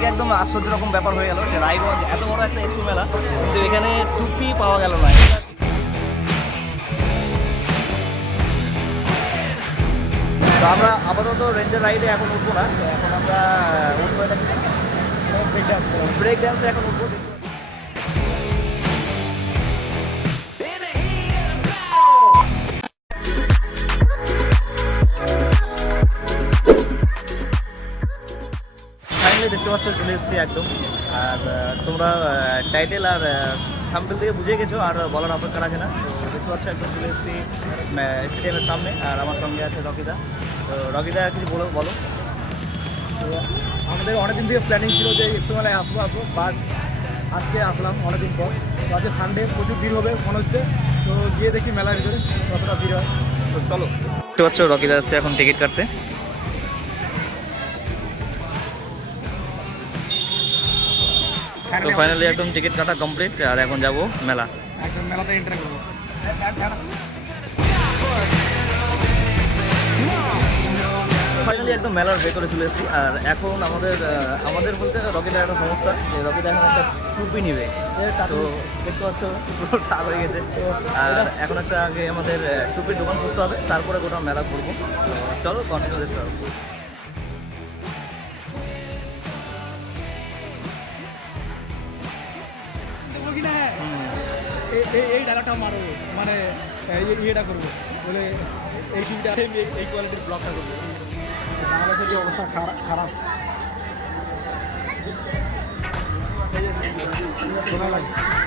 ঠিক একদম আশ্চর্য রকম ব্যাপার হয়ে গেল যে রায়গঞ্জ এত বড় একটা এক্সপো মেলা, কিন্তু এখানে টুপি পাওয়া গেল না। তো আমরা আপাতত রেঞ্জার রাইডে এখন উঠবো না। এখন আমরা, উঠবো ব্রেক ডান্সে এখন উঠবো। ফাইনালি দেখতে পাচ্ছ, চলে এসেছি একদম। আর তোমরা টাইটেল আর থাম্পেল থেকে বুঝে গেছো, আর বলার অপেক্ষা রাখে না। তো দেখতে পাচ্ছ, একদম চলে এসেছি স্টেডিয়ামের সামনে, আর আমার সঙ্গে আছে রকিদা। তো রকিদা, কিছু বলো বলো। আমাদের অনেকদিন থেকে প্ল্যানিং ছিল যে একটু মেলায় আসব আসব বাট আজকে আসলাম অনেকদিন পর। তো আজকে সানডে প্রচুর ভিড় হবে, মনে হচ্ছে। তো গিয়ে দেখি মেলার ভিতরে কতটা ভিড় হয়। তো চলো। দেখতে পাচ্ছ, রকিদা যাচ্ছে এখন টিকিট কাটতে। তো ফাইনালি একদম টিকিট কাটা কমপ্লিট আর এখন যাব মেলা। একদম মেলাতে এন্টার করব। ফাইনালি একদম মেলার ভেতরে চলে এসেছি আর এখন আমাদের আমাদের বলতে রকিদার একটা সমস্যা যে রকিদা এখন একটা টুপি নিবে। তো দেখতে পাচ্ছ পুরো ঠাক হয়ে গেছে। আর এখন একটা আগে আমাদের টুপির দোকান খুঁজতে হবে তারপরে গোটা মেলা করব চলো কন্টিনিউ দেখতে হবে। কি না এই এই- ডালাটা মারো মানে ইয়েটা করব। বলে এই টিমটা এই কোয়ালিটির ব্লকটা করব। বাংলাদেশের যে অবস্থা খারাপ খারাপ।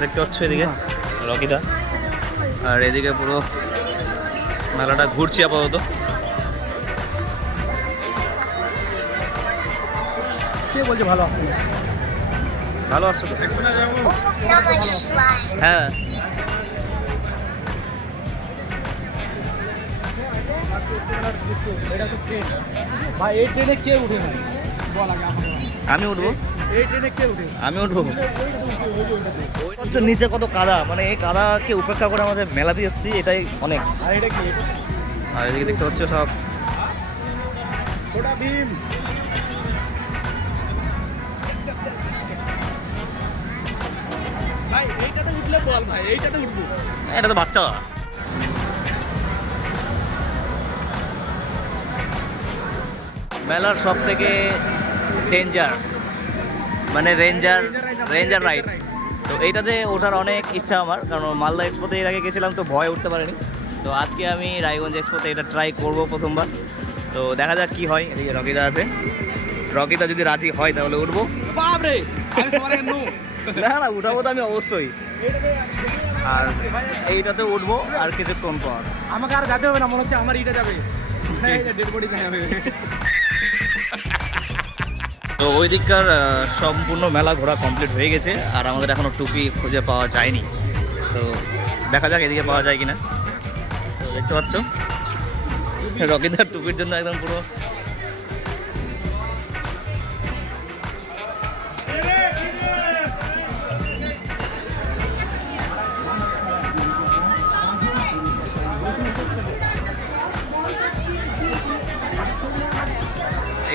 দেখতে পাচ্ছ এদিকে রকিদা। আর এদিকে পুরো মেলাটা ঘুরছি আপাতত। কে বলছে ভালো আসছে না? ভালো আসছো তো? হ্যাঁ। এটা তো ট্রেন ভাই এই ট্রেনে কে উঠে না বল আগে আমাকে বল। আমি উঠবো? এই ট্রেনে কে উঠে? না? আমি উঠবো? হচ্ছে নিচে কত কাদা? মানে এই কাদাকে উপেক্ষা করে আমাদের মেলাতে এসেছি এটাই অনেক। আর এটা কি? আর এদিকে দেখতে হচ্ছে সব। ভীম। ভাই এইটাতে উঠলে বল ভাই এইটাতে উঠবো। এটা তো বাচ্চা। মেলার সব থেকে ডেঞ্জার মানে রেঞ্জার রেঞ্জার রাইড তো এইটাতে ওঠার অনেক ইচ্ছা আমার কারণ মালদা এক্সপোতে এর আগে গেছিলাম তো ভয় উঠতে পারিনি। তো আজকে আমি রায়গঞ্জ এক্সপোতে এটা ট্রাই করব প্রথমবার। তো দেখা যাক কি হয় এদিকে রকিদা আছে। রকিদা যদি রাজি হয় তাহলে উঠবো। বাপ রে আমি সবার নো না উঠাবো তো আমি অবশ্যই। আর এইটাতে উঠবো আর কিছু কিছুক্ষণ পর আমাকে আর যেতে হবে না মনে হচ্ছে আমার এইটা যাবে। ডেড বডি যাবে। তো ওই দিককার সম্পূর্ণ মেলা ঘোরা কমপ্লিট হয়ে গেছে আর আমাদের এখনও টুপি খুঁজে পাওয়া যায়নি। তো দেখা যাক এদিকে পাওয়া যায় কিনা। তো দেখতে পাচ্ছ রকিদার টুপির জন্য একদম পুরো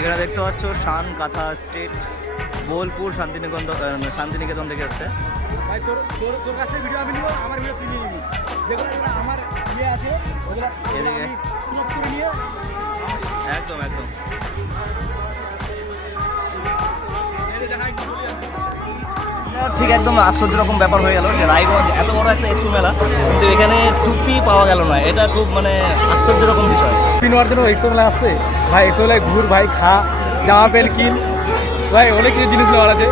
এখানে দেখতে পাচ্ছ শান কাঁথা স্ট্রিট বোলপুর শান্তিনিকেতন শান্তিনিকেতন থেকে আসছে ভাই তোর তোর তোর কাছে ভিডিও আমি নিব আমার ভিডিও তুই নিবি। যেগুলো যেগুলো আমার ইয়ে আছে ওগুলো একদম একদম। ঠিক একদম আশ্চর্য রকম ব্যাপার হয়ে গেল যে রায়গঞ্জ এত বড় একটা এক্সপো মেলা, কিন্তু এখানে টুপি পাওয়া গেল না। এটা খুব মানে আশ্চর্য রকম বিষয়। পিন নেওয়ার জন্য এক্সো মেলায় আসছে। ভাই এক্সো মেলায় ঘুর, ভাই, খা, জামা প্যান্ট কিন। ভাই, অনেক কিছু জিনিস নেওয়ার আছে।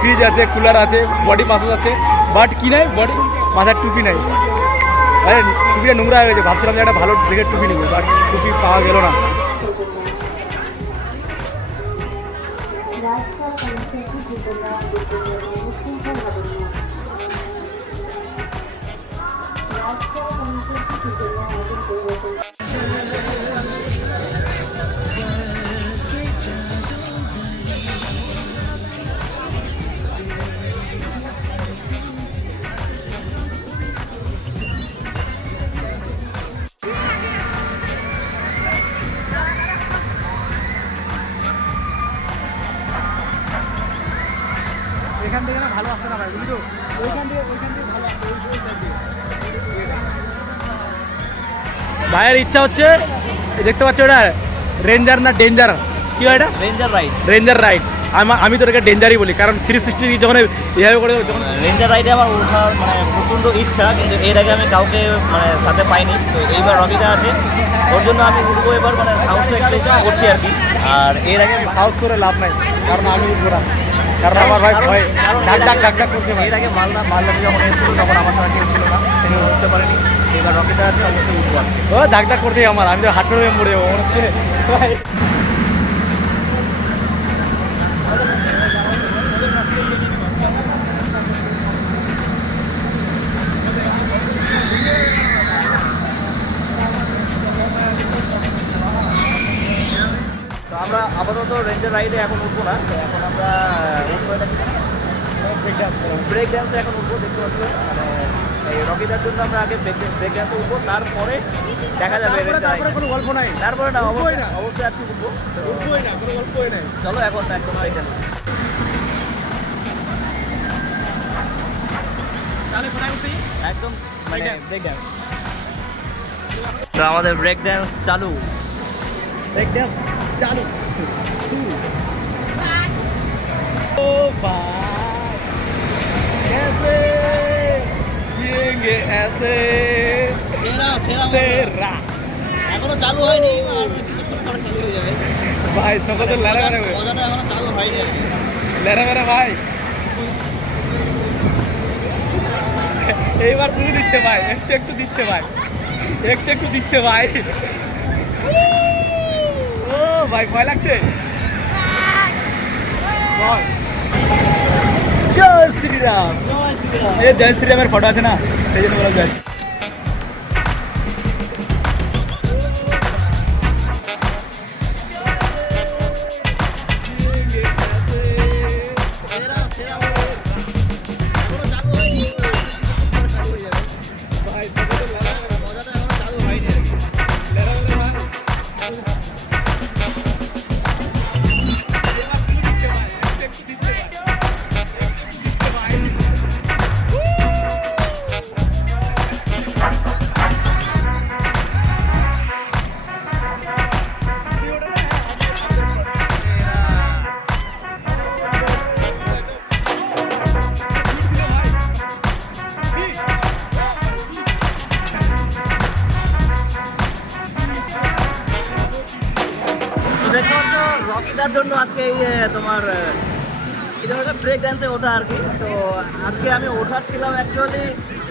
ফ্রিজ আছে কুলার আছে বডি মাসাজ আছে। বাট কি নাই? বডি মাথার টুপি নাই। আরে, টুপিটা নোংরা হয়ে গেছে। ভাবছিলাম যে একটা ভালো দেখে টুপি নেব বাট টুপি পাওয়া গেল না। মুসলিম হবে রাস্তা পঞ্চায়েত যোজনা ভাইয়ের ইচ্ছা হচ্ছে দেখতে পাচ্ছ ওটা রেঞ্জার না ডেঞ্জার কি হয় এটা? রেঞ্জার রাইড রেঞ্জার রাইড আমি তো এটাকে ডেঞ্জারই বলি কারণ থ্রি সিক্সটি যখন এভাবে করে যখন রেঞ্জার রাইডে আমার ওঠার মানে প্রচণ্ড ইচ্ছা কিন্তু এর আগে আমি কাউকে মানে সাথে পাইনি তো এইবার রবিদা আছে। ওর জন্য আমি উঠবো এবার মানে সাউথটা একটু করছি আর কি। আর এর আগে সাহস করে লাভ নাই কারণ আমি উঠবো না। কারণ আমার ভাই ভয় ডাক ডাক ডাক ডাক করতে এর আগে মালদা মালদা যখন এসেছিল তখন আমার সাথে কেউ ছিল না। তিনি উঠতে পারেনি। এবার রকিদা আছে অবশ্যই উঠবো ও ডাক ডাক করতে আমার। আমি তো ধরে মরে যাব মনে হচ্ছে ভাই তো আমরা আপাতত রেঞ্জার রাইডে এখন উঠবো না। এখন আমরা উঠবো এটা ব্রেক ড্যান্সে এখন উঠবো দেখতে পাচ্ছ। মানে এই রকিদার জন্য আমরা আগে ব্রেক ব্রেক ড্যান্সে উঠবো। তারপরে দেখা যাবে তারপরে। কোনো গল্প নাই। তারপরে না উঠবোই অবশ্যই না। অবশ্যই আজকে উঠবো। তো গল্পই না কোনো গল্পই নাই। চলো এখন একদম উঠি একদম মানে ব্রেক ড্যান্স তো আমাদের ব্রেক ড্যান্স চালু। ব্রেক ড্যান্স চালু। এখনও চালু হয়নি চালু হয়ে যাবে ভাই তখন তো লেড়া বেড়া এখনও চালু হয়নি লেড়া বেড়া ভাই এইবার শুরু দিচ্ছে ভাই একটু একটু দিচ্ছে ভাই একটু একটু দিচ্ছে ভাই ও ভাই ভয় লাগছে? বল। জয় শ্রীরাম জয় শ্রীরাম এই জয় শ্রীরামের ফটো আছে না সেই জন্য বলা যায় তো রকিদার জন্য আজকে এই তোমার কি একটা ব্রেক ড্যান্সে ওঠা আর কি। তো আজকে আমি ওঠার ছিলাম অ্যাকচুয়ালি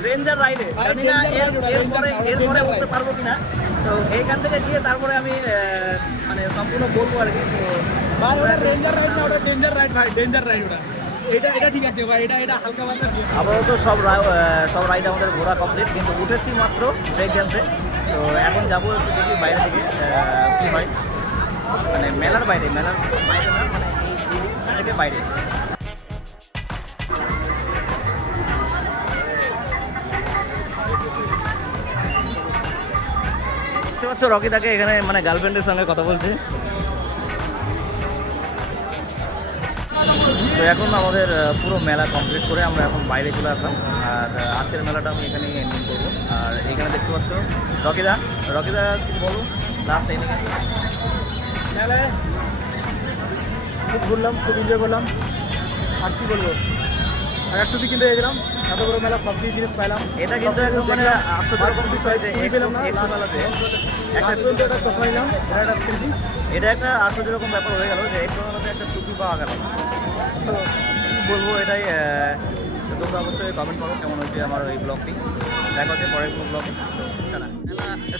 রেঞ্জার রাইডে জানি না এর এরপরে এরপরে উঠতে পারব কিনা। তো এইখান থেকে গিয়ে তারপরে আমি মানে সম্পূর্ণ বলব আর কি। তো রেঞ্জার রাইড না ওটা ডেঞ্জার রাইড ভাই ডেঞ্জার রাইড ওটা। এটা এটা ঠিক আছে ভাই এটা এটা হালকা পাতলা আপাতত সব সব রাইড আমাদের ঘোরা কমপ্লিট কিন্তু উঠেছি মাত্র ব্রেক ড্যান্সে তো এখন যাব একটু দেখি বাইরে থেকে কি হয়। মানে মেলার বাইরে মেলার বাইরে মানে পাচ্ছ রকিদাকে এখানে মানে গার্লফ্রেন্ডের সঙ্গে কথা বলছে। তো এখন আমাদের পুরো মেলা কমপ্লিট করে আমরা এখন বাইরে চলে আসলাম। আর আজকের মেলাটা আমি এখানে এন্ডিং করব। আর এখানে দেখতে পাচ্ছ রকিদা। রকিদা কি বলো লাস্ট এন্ডিং মেলায় খুব ঘুরলাম খুব এনজয় করলাম। আর কি বলব? আর একটু কিনতে গেছিলাম এত বড় মেলা সব কিছু জিনিস পাইলাম। এটা কিন্তু একদম মানে বিষয় যে পেলাম না মেলাতে একটা একটা একটা চশমা নিলাম এটা একটা স্মৃতি এটা একটা আশ্চর্য রকম ব্যাপার হয়ে গেল যে মেলাতে একটা টুপি পাওয়া গেল। তো কি বলব এটাই তোমরা অবশ্যই কমেন্ট করো কেমন হচ্ছে আমার এই ব্লগটি দেখা হচ্ছে পরের ব্লগে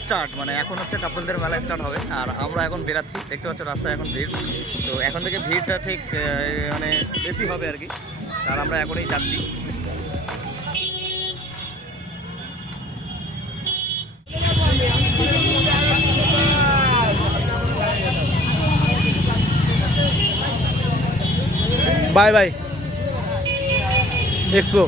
স্টার্ট মানে এখন হচ্ছে কাপলদের মেলা স্টার্ট হবে। আর আমরা এখন বেরাচ্ছি দেখতে পাচ্ছ রাস্তায় এখন ভিড়। তো এখন থেকে ভিড়টা ঠিক মানে বেশি হবে আর কি। আর আমরা এখনই যাচ্ছি। Bye bye expo